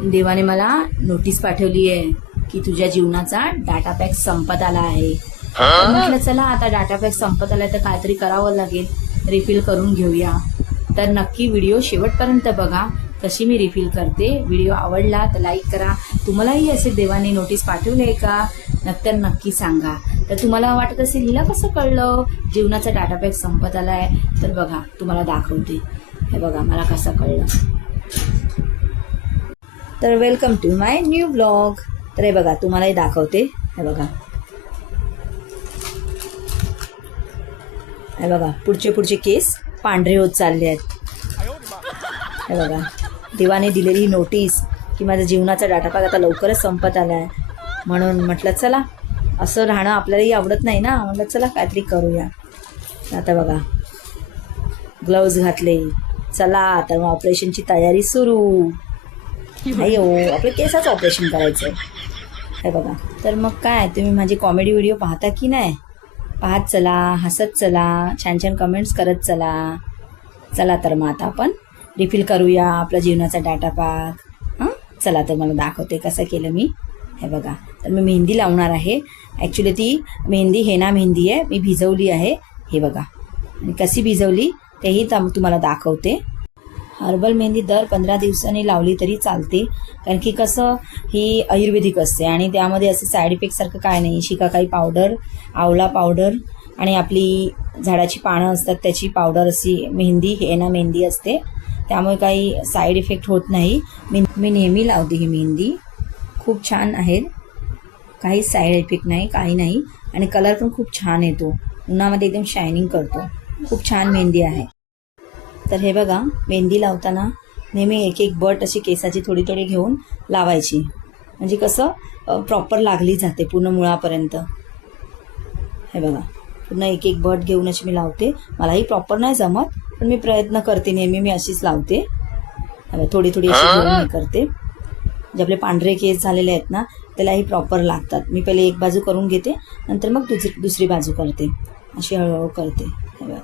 देवाने मला नोटीस पाठवली आहे की तुझ्या जीवनाचा डाटा पॅक संपत आला आहे. तर म्हटलं चला आता डाटा पॅक संपत आलाय तर काहीतरी करावं लागेल, रिफिल करून घेऊया. तर नक्की व्हिडिओ शेवटपर्यंत बघा कशी मी रिफिल करते. व्हिडिओ आवडला तर लाईक करा. तुम्हालाही असे देवाने नोटीस पाठवले का तर नक्की सांगा. तर तुम्हाला वाटत असेल हिला कसं कळलं जीवनाचा डाटा पॅक संपत आलाय, तर बघा तुम्हाला दाखवते. हे बघा मला कसं कळलं. तर welcome to my new blog. तर हे बघा तुम्हालाही दाखवते. हे बघा, हे बघा पुढचे केस पांढरे होत चालले आहेत. हे बघा देवाने दिलेली नोटीस की माझ्या जीवनाचा डाटा पॅक आता लवकरच संपत आलाय. म्हणून म्हटलं चला, असं राहणं आपल्यालाही आवडत नाही ना. म्हटलं चला काहीतरी करूया. आता बघा ग्लव्ज घातले. चला तर मग ऑपरेशनची तयारी सुरू. नाही हो, आपलं केसाचं ऑपरेशन करायचं आहे. हे बघा, तर मग काय तुम्ही माझी कॉमेडी व्हिडिओ पाहता की नाही? पाहत चला, हसत चला, छान छान कमेंट्स करत चला. चला तर मग आता आपण रिफिल करूया आपल्या जीवनाचा डाटा पॅक. चला तर मला दाखवते कसं केलं मी. हे बघा, तर मी मेहंदी लावणार आहे. ॲक्च्युली ती मेहंदी हेना मेहंदी आहे, मी भिजवली आहे. हे बघा, आणि कशी भिजवली तेही तुम्हाला दाखवते. हर्बल मेहंदी दर 15 दिवसांनी लावली तरी चालते, कारण की कसं ही आयुर्वेदिक असते आणि त्यामध्ये असं साईड इफेक्टसारखं काय नाही. शिकाकाई पावडर, आवळा पावडर आणि आपली झाडाची पानं असतात त्याची पावडर, अशी मेहंदी हेना मेहंदी असते. त्यामुळे काही साईड इफेक्ट होत नाही. मी नेहमी लावते ही मेहंदी. खूप छान आहे, काही साईड इफेक्ट नाही, काही नाही. आणि कलर पण खूप छान येतो, उन्हामध्ये एकदम शायनिंग करतो. खूप छान मेहंदी आहे. तर हे बघा, मेहंदी लावताना नेहमी एक एक बट अशी केसाची थोडी थोडी घेऊन लावायची, म्हणजे कसं प्रॉपर लागली जाते पूर्ण मुळापर्यंत. हे बघा, पूर्ण एक एक बट घेऊन अशी मी लावते. मलाही प्रॉपर नाही जमत, पण मी प्रयत्न करते. नेहमी मी अशीच लावते. थोडी थोडी अशी घेऊन मी करते. जे आपले पांढरे केस झालेले आहेत ना त्यालाही प्रॉपर लागतात. मी पहिले एक बाजू करून घेते, नंतर मग दुसरी बाजू करते. अशी हळूहळू करते. हे बघा,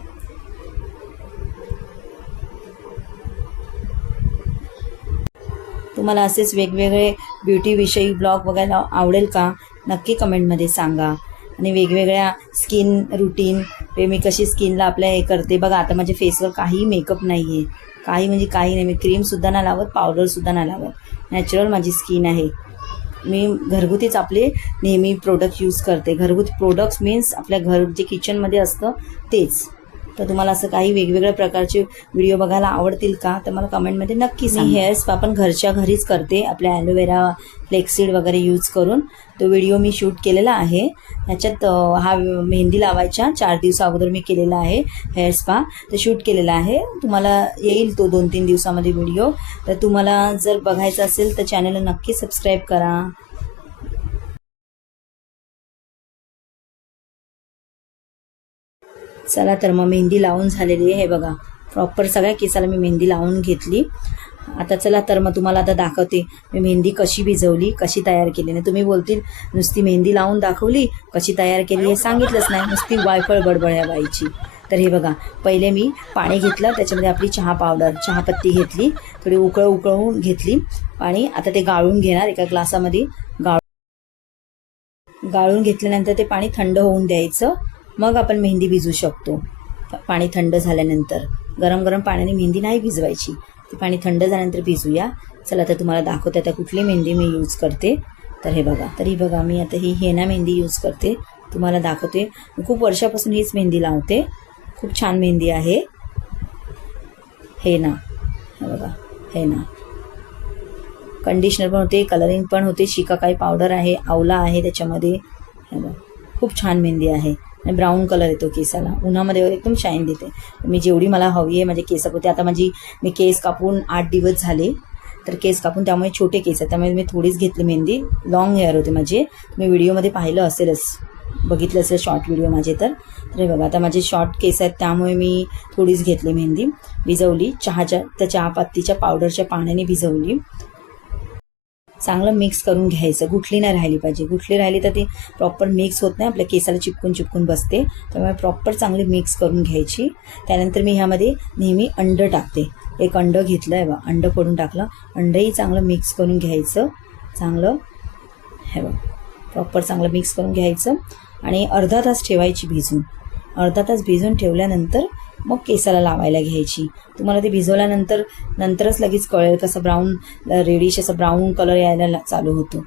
तुम्हाला असेच वेगवेगळे ब्युटीविषयी ब्लॉग बघायला आवडेल का? नक्की कमेंटमध्ये सांगा. आणि वेगवेगळ्या स्किन रुटीन मी कशी स्किनला अप्लाय करते. बघा आता माझ्या फेसवर काही मेकअप नाही आहे, काही म्हणजे काही नाही. मी क्रीमसुद्धा नाही लावत, पावडरसुद्धा नाही लावत. नॅचरल माझी स्किन आहे. मी घरगुतीच आपले नेहमी प्रोडक्ट यूज करते. घरगुती प्रोडक्ट्स मीन्स आपल्या जे किचनमध्ये असतं तेच. तर तुम्हाला असं काही वेगवेगळ्या प्रकारचे व्हिडिओ बघायला आवडतील का? तर मला कमेंटमध्ये नक्की सांगा. हेअर स्पा पण घरच्या घरीच करते, आपल्या ॲलोवेरा फ्लेक्सीड वगैरे यूज करून. तो व्हिडिओ मी शूट केलेला आहे. ह्याच्यात हा मेहंदी लावायच्या 4 दिवसा अगोदर मी केलेला आहे हेअर स्पा, तर शूट केलेला आहे. तुम्हाला येईल तो 2-3 दिवसामध्ये व्हिडिओ. तर तुम्हाला जर बघायचं असेल तर चॅनलला नक्की सबस्क्राईब करा. चला तर मग मेहंदी लावून झालेली आहे. हे बघा, प्रॉपर सगळ्या केसाला मी मेहंदी लावून घेतली. आता चला तर मग तुम्हाला आता दाखवते मी मेहंदी कशी भिजवली, कशी तयार केली. नाही तुम्ही बोलतील नुसती मेहंदी लावून दाखवली, कशी तयार केली हे सांगितलंच नाही, नुसती वायफळ बडबड्या बाईची. तर हे बघा, पहिले मी पाणी घेतलं, त्याच्यामध्ये आपली चहा पावडर, चहापत्ती घेतली, थोडी उकळून घेतली पाणी. आता ते गाळून घेणार एका ग्लासामध्ये. गाळून घेतल्यानंतर ते पाणी थंड होऊन द्यायचं. मग आपण मेहंदी भिजवू शकतो. पाणी थंड झाल्यानंतर गरम पाण्याने मेहंदी नाही भिजवायची, ती पाणी थंड झाल्यानंतर भिजूया. चला तर तुम्हाला दाखवते आता कुठली मेहंदी मी यूज करते. तर हे बघा, तरी बघा मी आता ही हेना मेहंदी यूज करते. तुम्हाला दाखवते, मी खूप वर्षापासून हीच मेहंदी लावते. खूप छान मेहंदी आहे हेना. हे बघा, हेना कंडिशनर पण होते, कलरिंग पण होते, शिकाकाई पावडर आहे, आवला आहे त्याच्यामध्ये. हे बघा, खूप छान मेहंदी आहे. आणि ब्राऊन कलर येतो केसाला, उन्हामध्ये एकदम शाईन देते. मी जेवढी मला हवी आहे माझे केसापुरते. आता मी केस कापून 8 दिवस झाले, तर केस कापून त्यामुळे छोटे केस आहेत, त्यामुळे मी थोडीच घेतली मेहंदी. लॉंग हेअर होते माझे, मी व्हिडिओमध्ये पाहिलं असेलच, बघितलं असेल शॉर्ट व्हिडिओ माझे. तर हे बघा, आता माझे शॉर्ट केस आहेत त्यामुळे मी थोडीच घेतली मेहंदी. भिजवली त्या चहापत्तीच्या पावडरच्या पाण्याने भिजवली. चांगलं मिक्स करून घ्यायचं. गुठली नाही राहिली पाहिजे. गुठली राहिली तर ती प्रॉपर मिक्स होत नाही, आपल्या केसाला चिपकून बसते. त्यामुळे प्रॉपर चांगली मिक्स करून घ्यायची. त्यानंतर मी ह्यामध्ये नेहमी अंडं टाकते. एक अंडं घेतलं आहे बघा, अंडं फोडून टाकलं. अंडंही चांगलं मिक्स करून घ्यायचं. चांगलं हे बघ प्रॉपर चांगलं मिक्स करून घ्यायचं आणि अर्धा तास ठेवायची भिजून. अर्धा तास भिजून ठेवल्यानंतर मग केसाला लावायला घ्यायची. तुम्हाला ते भिजवल्यानंतरच लगेच कळेल कसं ब्राऊन रेडिश असं ब्राऊन कलर यायला चालू होतो.